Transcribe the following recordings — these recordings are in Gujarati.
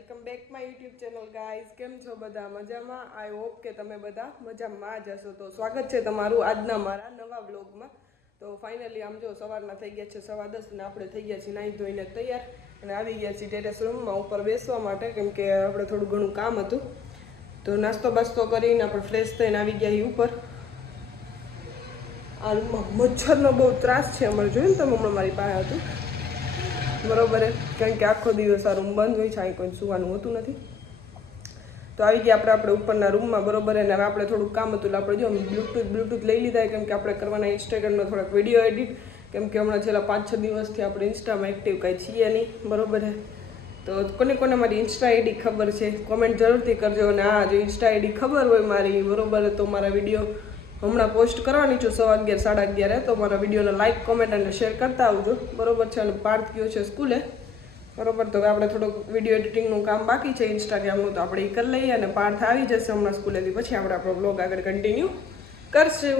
Welcome back my YouTube channel guys. કેમ છો બધા? મજામાં? આઈ હોપ કે તમે બધા મજામાં જ હશો. તો સ્વાગત છે તમારું આજના મારા નવા વ્લોગમાં. તો ફાઇનલી આમ જો સવારના થઈ ગયા છે 10:15 ને આપણે થઈ ગયા છીએ નાહી ધોઈને તૈયાર અને આવી ગયા છીએ ટેરેસ રૂમમાં ઉપર બેસવા માટે, કેમ કે આપણે થોડું ઘણું કામ હતું. તો નાસ્તો બાસ્તો કરીને આપણે ફ્રેશ થઈને આવી ગયા છીએ ઉપર. આ રૂમમાં મચ્છરનો બહુ ત્રાસ છે અમારે, જોયું ને તમે હમણાં મારી પાસે હતું બરોબર, કારણ કે આખો દિવસ આ રૂમ બંધ હોય છે, અહીં કોઈ સુવાનું હોતું નથી. તો આવી ગયા આપણે ઉપરના રૂમમાં બરોબર. અને હવે આપણે થોડુંક કામ હતું એટલે આપણે જો બ્લૂટૂથ લઈ લીધા, કેમ કે આપણે કરવાના ઇન્સ્ટાગ્રામનો થોડાક વિડીયો એડિટ, કેમ કે હમણાં છેલ્લા 5-6 દિવસથી આપણે ઇન્સ્ટામાં એક્ટિવ કાંઈ છીએ નહીં બરોબર. તો કોને મારી ઇન્સ્ટા આઈડી ખબર છે કોમેન્ટ જરૂરથી કરજો. અને હા, જો ઇન્સ્ટા આઈડી ખબર હોય મારી બરોબર તો મારા વિડીયો હમણાં પોસ્ટ કરવાની છું 11:30 11:30, તો મારા વિડીયોને લાઇક કોમેન્ટ અને શેર કરતા આવજો બરોબર છે. અને પાર્થ ગયો છે સ્કૂલે બરોબર. તો હવે આપણે થોડુંક વિડીયો એડિટિંગનું કામ બાકી છે ઇન્સ્ટાગ્રામનું, તો આપણે એ કરી લઈએ અને પાર્થ આવી જશે હમણાં સ્કૂલેથી, પછી આપણે આપણો બ્લોગ આગળ કન્ટિન્યુ કરશું.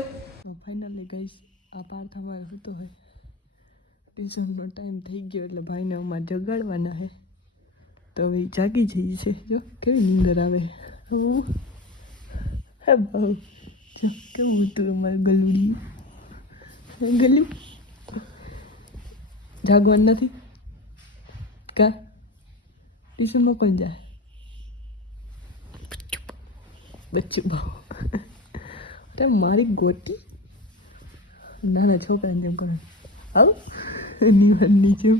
ફાઇનલી ગાઈસ, આ પાર્થ અમારે હતો હોય ટ્યુશનનો ટાઈમ થઈ ગયો એટલે ભાઈને અમારે જગાડવાના છે. તો હવે જાગી જઈએ છે. જો કેવી નીંદર આવે હે બહુ. જો કેવું હતું અમારું ગલું જાગવાનું નથી કા ટ્યુશન મોકલ જાય બચ્ચું ભાવ મારી ગોટી નાના છોકરાને જેમ પણ આવ નિવારની જેમ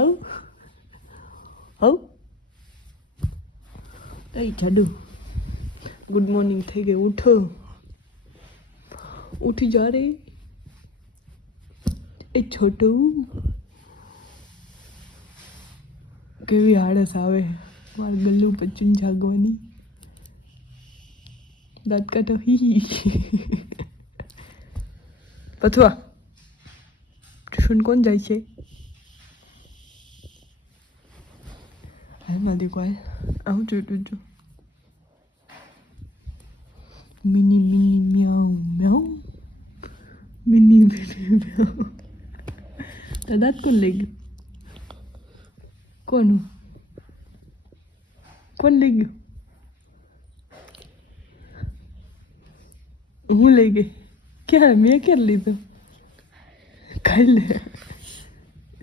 આવ કઈ જાડુ. ગુડ મોર્નિંગ થઈ ગઈ, ઉઠો ઉઠી જા રે એ છોટું. કેવી આળસ આવે મારું ગલ્લું બચ્ચું જાગવાની. દાંત કાઢો હી પથવા. ટ્યુશન કોણ જાય છે? હાલમાં દેખો હાલ આવું જોઈતું જો મિની મ્યાઉ મ્યાઉ મિની મ્યાઉ. દાંત કોણ લઈ ગયું? કોણ લઈ ગયું? હું લઈ ગઈ? ક્યારે? મેં ક્યારે લીધો? ખાઈ લે.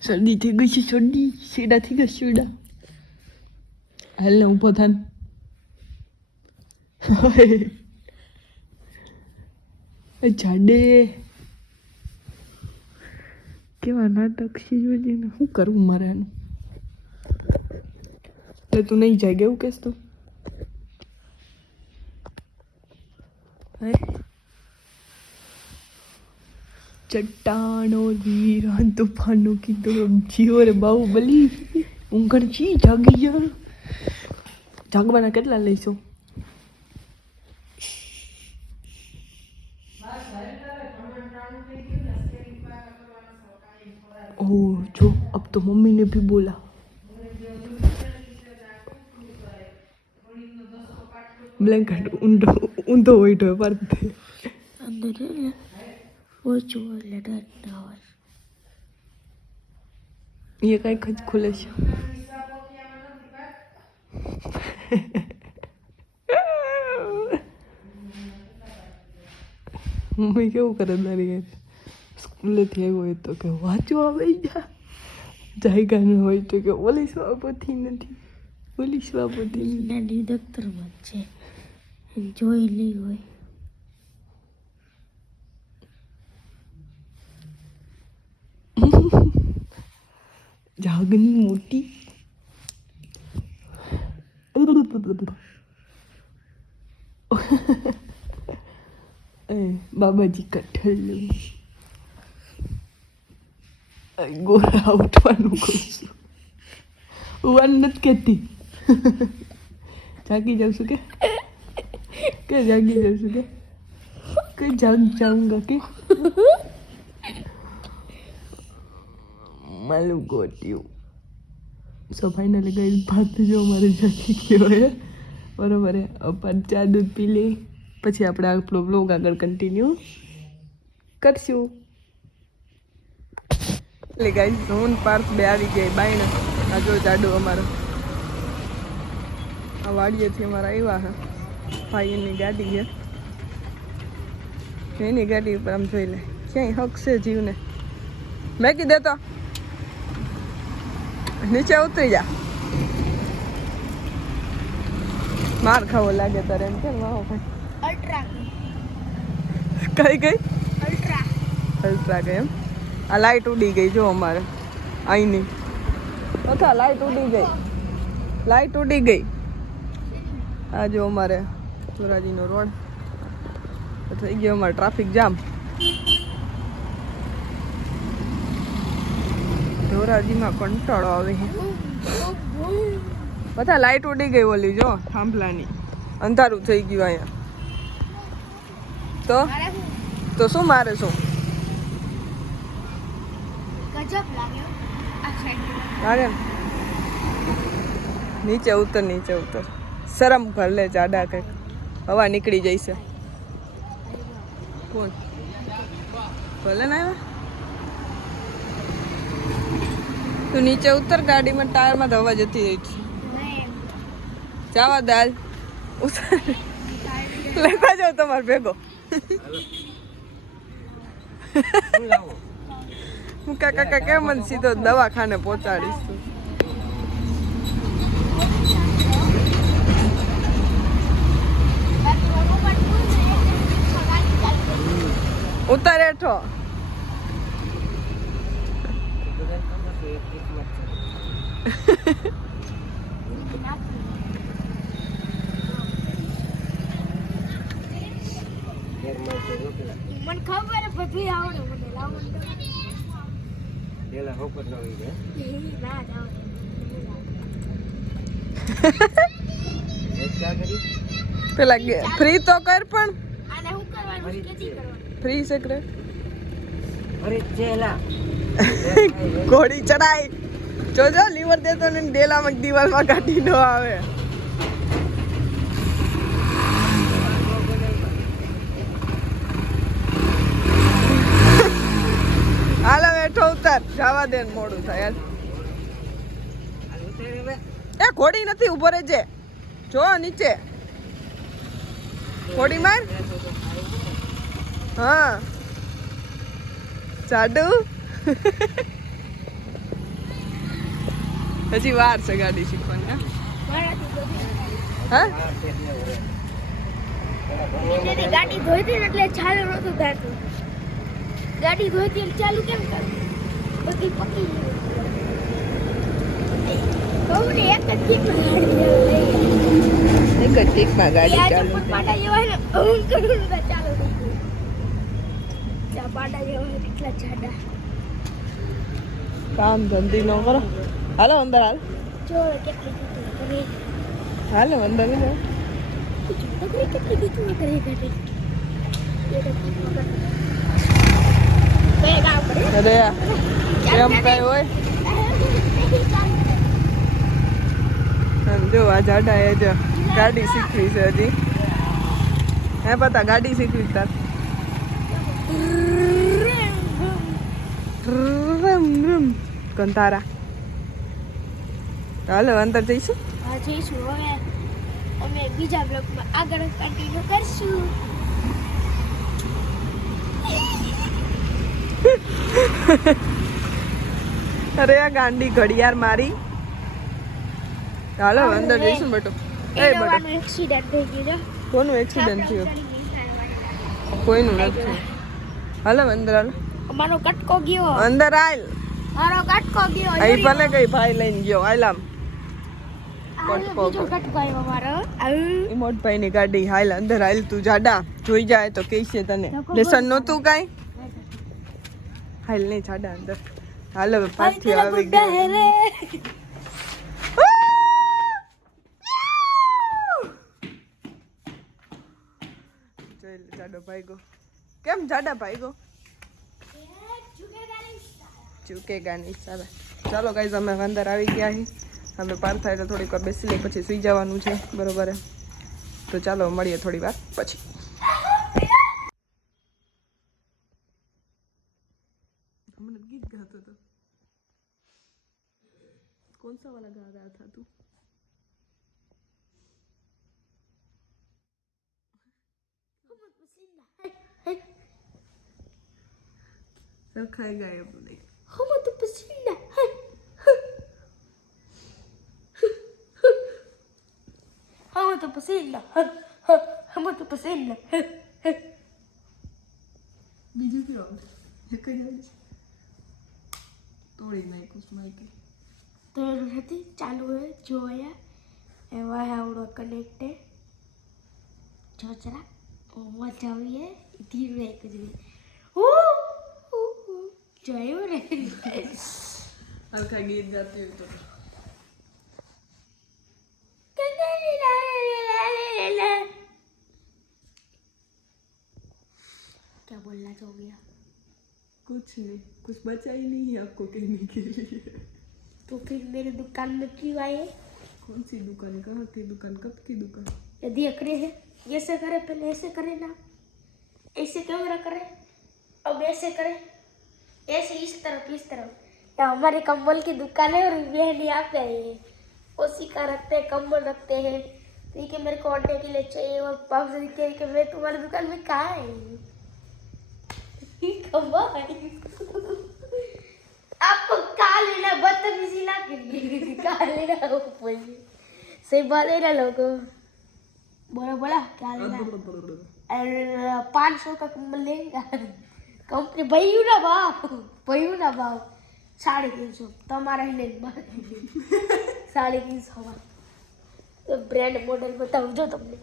શરદી થઈ ગઈ છે, શરદી શેડા થઈ ગયા શેડા. હાલ ને ઊભો થાન. જાડે કેવા નાટક શીજવાજીને શું કરવું મારે આનું? એટલે તું નહીં જાય એવું કેસ તું? ચટ્ટાનો વીરાન તૂફાનો કીધો જીવો રે બાહુબલી. ઊંઘણ છી જાગી જા. જાગવાના કેટલા લઈશું? ओह जो अब तो मम्मी ने भी बोला ब्लैंकेट ऊंधो बैठो पर अंदर वो जो लड़ता है ये कहीं खच खुले છે. મમ્મી કેવું કરે તારી યાર? સ્કૂલેથી આવ્યો હોય તો કે વાંચવા આવી જા, જાયગા ન હોય તો કે ઓલી સ્વાપોથી નથી, ઓલી સ્વાપોથી નાની દફતરમાં છે જોઈ લી હોય. જાગની મોટી બાબાજી કઠલ ગોરા ઉઠવાનું કહું છું. ઉવાનું નથી કહેતી. જાગી જાઉં છું કે જાગી જાઉં છું કે જાઉંગા કે માલું ગોટ્યું. સો ફાઇનલી ગઈ ભાત જો અમારે જાગી ગયો હે બરોબર હે. अपन ચા દૂધ પી લે પછી આપણે આપણો બ્લોગ આગળ કન્ટિન્યુ કરશું. એટલે ગાઈસ હું પાર્થ બે આવી ગયા બાયના. આ જો જાડો અમારો આ વાડીએથી અમારા આવ્યા હે ભાઈ, એની ગાડી છે, એની ગાડી ઉપર આમ જોઈ લે ક્યાંય હક છે જીવને. મેકી દેતો, નીચે ઉતરી જા, માર ખાવો લાગે તારે એમ કે વાહો ભાઈ. કઈ અલ્ટ્રા કે એમ. આ લાઈટ ઉડી ગઈ જો અમારે અહીંની, અથવા લાઈટ ઉડી ગઈ, લાઈટ ઉડી ગઈ. આ જો અમારે ધોરાજીનો રોડ થઈ ગયો, અમારે ટ્રાફિક જામ. ધોરાજીમાં કંટાળો આવે છે. બધા લાઈટ ઉડી ગઈ ઓલી જો થાંભલાની, અંધારું થઈ ગયું અહીંયા. તો શું મારે શું અરે નીચે ઉતર, નીચે ઉતર, શરમ ભર લે જાડા, કંઈક હવા નીકળી જઈશે. કોણ ભલે ને આવ્યા તું નીચે ઉતર, ગાડીમાં ટાયરમાં તો હવા જતી રહી છે. જવા દાલ લેતા જાવ તમારે ભેગો. હું કાકા કેમ મને સીધો દવાખાને પહોંચાડીશ તું. ઉતાર હેઠો. મને ખબર બધું આવડે, મને લાવવાનું પેલા હોકર ન હોય ને ના જાવ પેલા ફ્રી તો કર, પણ આને હું કરવાનું કેતી કરવાનું ફ્રી સેક્રેટ અરે ચેલા ઘોડી ચડાય. જોજો લીવર દેતો ને ડેલામાં દિવાલમાં કાઢી ન આવે. હાલો બેઠો ઉતાર, જવા દે ને મોડું થાય. એ ઘોડી નથી, ઉભો રહેજે, જો નીચે ઘોડી માર. હા જાડુ હજી વાર છે ગાડી શીખવાની. હા ગાડી ધોઈતી ને એટલે ચાલુ નતું થતું. ગાડી ધોઈતી એટલે ચાલુ કેમ કરું, બધી પકી કહું ને એક જ ટીકમાં ગાડી ચાલુ પાટા જેવા ને હું કરું ને ચાલુ થઈ ગયું. ત્યાં પાટા જેવા એટલા જાડા. કામ ધંધી ન કરો. હાલો અંદર હાલ, જો કેટલી કરી હાલો અંદર ને જાઓ. કેટલી બીજું કરી બેઠી અરે એમ કઈ હોય. જો આ જાડા એ જો ગાડી શીખવી છે હજી. હે પતા ગાડી શીખવી તાર. કંતારા હાલો અંદર જઈશું. હા જઈશું. હવે અમે બીજા બ્લોકમાં આગળ કન્ટિન્યુ કરશું. અરે આ ગાંડી ઘડિયાળ મારી. હાલો અંદર જઈશું બેટો. એ બેટો એક્સિડન્ટ થઈ ગયું છે. કોનું એક્સિડન્ટ થયું? કોઈનું નથી. હાલો અંદર હાલો. અમારો કટકો ગયો. અંદર આલ. મારો કટકો ગયો. અહીં ભલે કઈ ભાઈ લઈને ગયો. આલામ કટકો આવ્યો મારો. ઇમોટ ભાઈ ની ગાડી. હાલ અંદર હાલ, તું જાડા જોઈ જાય તો કઈ છે તને. લેસન નહોતું કાઈ. હાલ નહીં જાડા અંદર. હાલો પાછી આવી ગઈ. જાડો ભાઈગો. કેમ જાડા ભાઈગો? ચૂકેગા નહીં સારા. ચાલો ગાઈઝ અમે અંદર આવી ગયા છીએ. હવે પાર થાય એટલે થોડીક વાર બેસી લઈ, પછી સુઈ જવાનું છે. બરોબર. તો ચાલો મળીએ થોડી વાર પછી. हमने गीत गाता था. कौन सा वाला गा रहा था तू? પસીના હે સરખાઈ ગાય આપણું દેખ હમ તો પસીના હે હમ તો પસીના હમ તો પસીના બીજું કેવું એક જ આવે છે તોડી નાખ્યું માઇક તો હતી ચાલુ હે જોયા એવા આવડો કનેક્ટ હે જોચરા મજા આવી હે ધીરે એક જ જોયું ને આખા ગીત ગાતી હોય તો क्या बोलना चाहोगे आप कुछ नहीं कुछ बचा ही नहीं है आपको कहने के लिए तो फिर मेरे दुकान में क्यों आए कौन सी दुकान कहाँ की दुकान कब की दुकान ये देख रहे हैं ऐसे करे पहले ऐसे करे ना ऐसे कैमरा करे अब ऐसे करे ऐसे इस तरफ या हमारे कंबल की दुकान है और बहन यहाँ पे आई है उसी का रखते हैं कंबल रखते हैं तो ये कि मेरे को ऑर्डर के लिए चाहिए और पाँच सौ के कि मैं तुम्हारी दुकान में कहाँ आई आपको कहा लेना बदतमीजी ना करिए कहा लेना वो बोलिए सही बात है ना लोगों बोला बोला क्या लेना 500 का कंबल लेगा कंपनी भैया ना भाव 350 તમારા ही नहीं 350 तो ब्रांड मॉडल बताऊं जो तुमने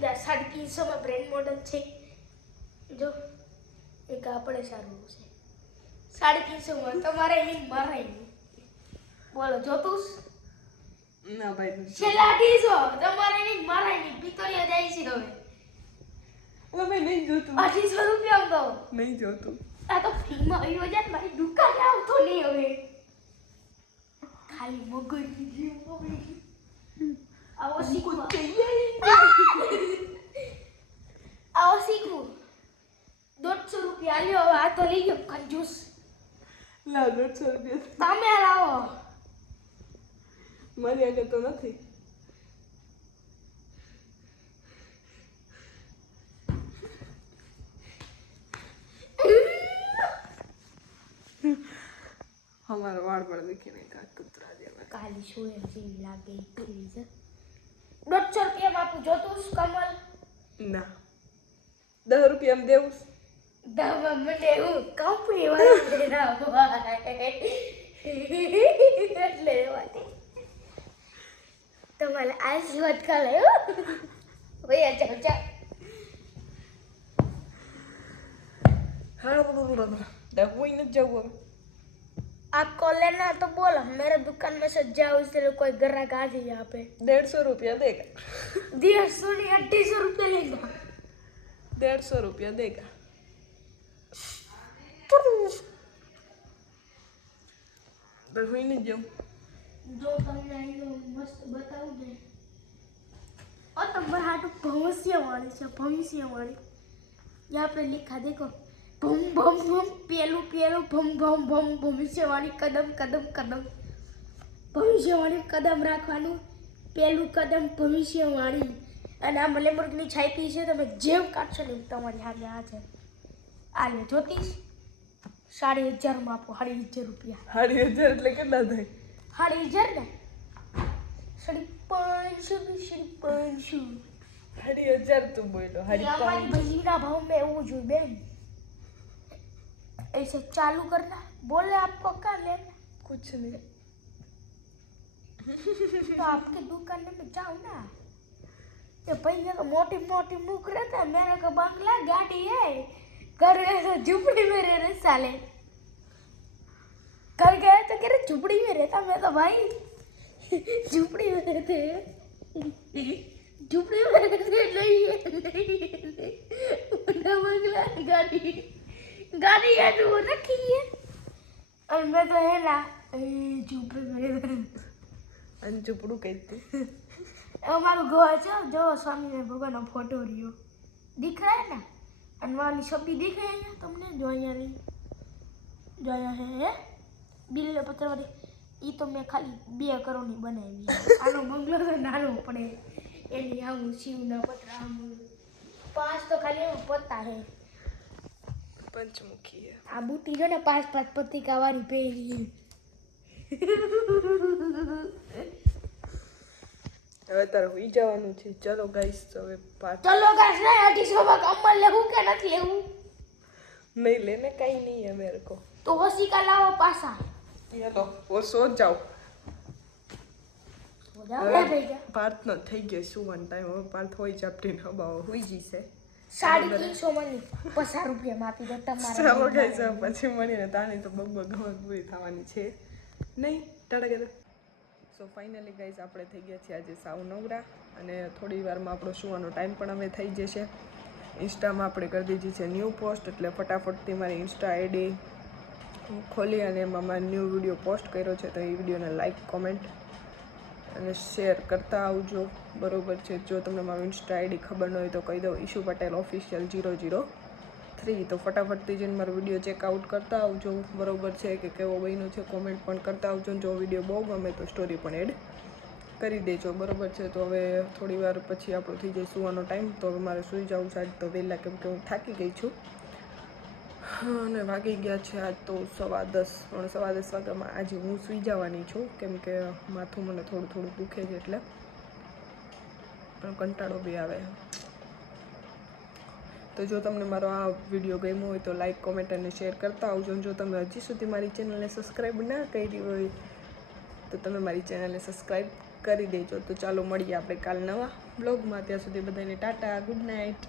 350 માં બ્રેન્ડ મોડલ છે જો એક આપણે સારું છે 350 માં તમારે નહીં મારે બોલો જોતું ના ભાઈ છેલ્લા 250 તમારે નહીં મારે નહીં પિતોરિયા જાય છે હવે ભાઈ નહીં જોતું 250 રૂપિયા દો નહીં જોતું આ તો ફ્રીમાં આવ્યો છે ને મારી દુકાને આવતો નહીં હવે ખાલી મગજની જીવ પકડી આવો શીખવું આવો શીખવું 150 રૂપિયા લ્યો હવે આ તો લઈ ગયો કંજૂસ લા 150 રૂપિયા તમે લાવો મારી આગળ તો નથી हमारा वाड़ पर देखे नहीं का कुतरा जेवा કાલી સોયર જેવી લાગે પ્લીઝ 150 રૂપિયા બાપુ જોતું કમલ ના 10 રૂપિયા એમ દેવું દવા મને હું કંપની વાળા એટલે વાતી તમારે આશીર્વાદ કરે હો ભૈયા ચાલ ચાલ हाँ कोई न जाओ आपको लेना है तो बोलो मेरे दुकान में से जाओ इसलिए कोई ग्राहक आ जाए यहाँ पे 150 रुपया देगा 150 नहीं 250 रुपया लेगा 150 रुपया देगा तो कोई न जाओ जो તમને આનો મસ્ત બતાવું ને और તમારા હાટુ ભવિષ્યવાણી છે ભવિષ્યવાણી यहाँ पे लिखा देखो ભમ ભમ ભમ પેલું પેલું ભમ ભમ ભમ ભવિષ્યવાણી કદમ કદમ કદમ ભવિષ્યવાણી કદમ રાખવાનું પેલું કદમ ભવિષ્યવાણી અને આ લેમ્બોર્ગિની છાપી છે તમે જેમ કાઢશો ને તમારી હારે આ છે આ લે જ્યોતિષ 1500 માં આપો 1500 રૂપિયા 1500 એટલે કેટલા થાય 1500 ને 550 1500 તું બોલો हमारी भजीना भाव में वो जो बहन ऐसे चालू करना बोले आपको क्या लेना कुछ नहीं तो आपके दुकान में जाओ ना ये भैया तो मोटी मोटी मुख रहता है मेरे को बंगला गाड़ी है घर गए तो झुपड़ी में रह साले घर गए तो कह रहे झुपड़ी में रहता मैं तो भाई झुपड़ी में रहते झुपड़ी में रहते नहीं बंगला गाड़ी गाड़ी है तो वो रखी है और मैं तो है ना झुपड़ी में रहते અંચુપડું કહેતી हमारा गोवा છે જો સ્વામી ભગવાનનો ફોટો રહ્યો दिख रहा है ना અને વાલી છબી દેખાય અહીંયા તમને જો અહીંયા ની જો અહીંયા હે બિલ પત્ર વાળી એ તો મેં ખાલી 2 કરોડની બનાવી. આનો બંગલો તો નાનો પડે એની આવું શિવના પતરા આમ 5 તો ખાલી એમાં પત્તા હે. પંચમુખી હે. આ બુટી જો ને 5 પત્રિકા વાળી પહેરી. હવે તારે હોઈ જવાનું છે. ચલો ગાઈસ હવે ચલો ગાઈસ ને 250 માં કમર લેવું કે નથી લેવું? नहीं लेने का ही नहीं है मेरे को. તો વસીકા લાવો પાછા. ये लो वो सो जाओ. પાર્થ નો થઈ ગયો સુવાનો ટાઈમ. હવે પાર્થ હોય ચાપટીને હબાવો હોઈ જશે. 350 માં 50 રૂપિયામાં આપી દો તમારે. ચાલો ગાઈસ પછી મળીને તાણી તો બગ ગમત પૂરી થવાની છે નહીં. ટાટા કે સો ફાઇનલી ગાઈસ આપણે થઈ ગયા છીએ આજે સાવ નવરા અને થોડી વારમાં આપણો સુવાનો ટાઈમ પણ હવે થઈ જશે. ઇન્સ્ટામાં આપણે કરી દીધી છે ન્યૂ પોસ્ટ એટલે ફટાફટથી મારી ઇન્સ્ટા આઈડી ખોલી અને એમાં મારે ન્યૂ વિડીયો પોસ્ટ કર્યો છે તો એ વિડીયોને લાઇક કોમેન્ટ અને શેર કરતા આવજો. બરોબર છે. જો તમને મારું ઇન્સ્ટા આઈડી ખબર ન હોય તો કહી દઉં ઈશુ પટેલ ઓફિશિયલ 003. તો ફટાફટથી જઈને મારો વિડીયો ચેકઆઉટ કરતા આવજો. બરોબર છે કે કેવો બન્યો છે કોમેન્ટ પણ કરતા આવજો. જો વિડીયો બહુ ગમે તો સ્ટોરી પણ એડ કરી દેજો. બરોબર છે. તો હવે થોડી વાર પછી આપણો થઈ જાય સુવાનો ટાઈમ. તો હવે મારે સૂઈ જવું છે આજ તો વહેલા કેમ કે હું થાકી ગઈ છું અને વાગી ગયા છે આજ તો 10:15 વાગ્યામાં આજે હું સૂઈ જવાની છું કેમ કે માથું મને થોડું દુખે છે એટલે પણ કંટાળો બી આવે. તો જો તમને મારો આ વિડીયો ગમ્યો હોય તો લાઈક કોમેન્ટ અને શેર કરતા આવજો. જો તમે હજી સુધી મારી ચેનલને સબસ્ક્રાઈબ ના કરી હોય તો તમે મારી ચેનલને સબસ્ક્રાઈબ કરી દેજો. તો ચાલો મળીએ આપણે કાલ નવા બ્લોગમાં. ત્યાં સુધી બધાને ટાટા, ગુડ નાઇટ.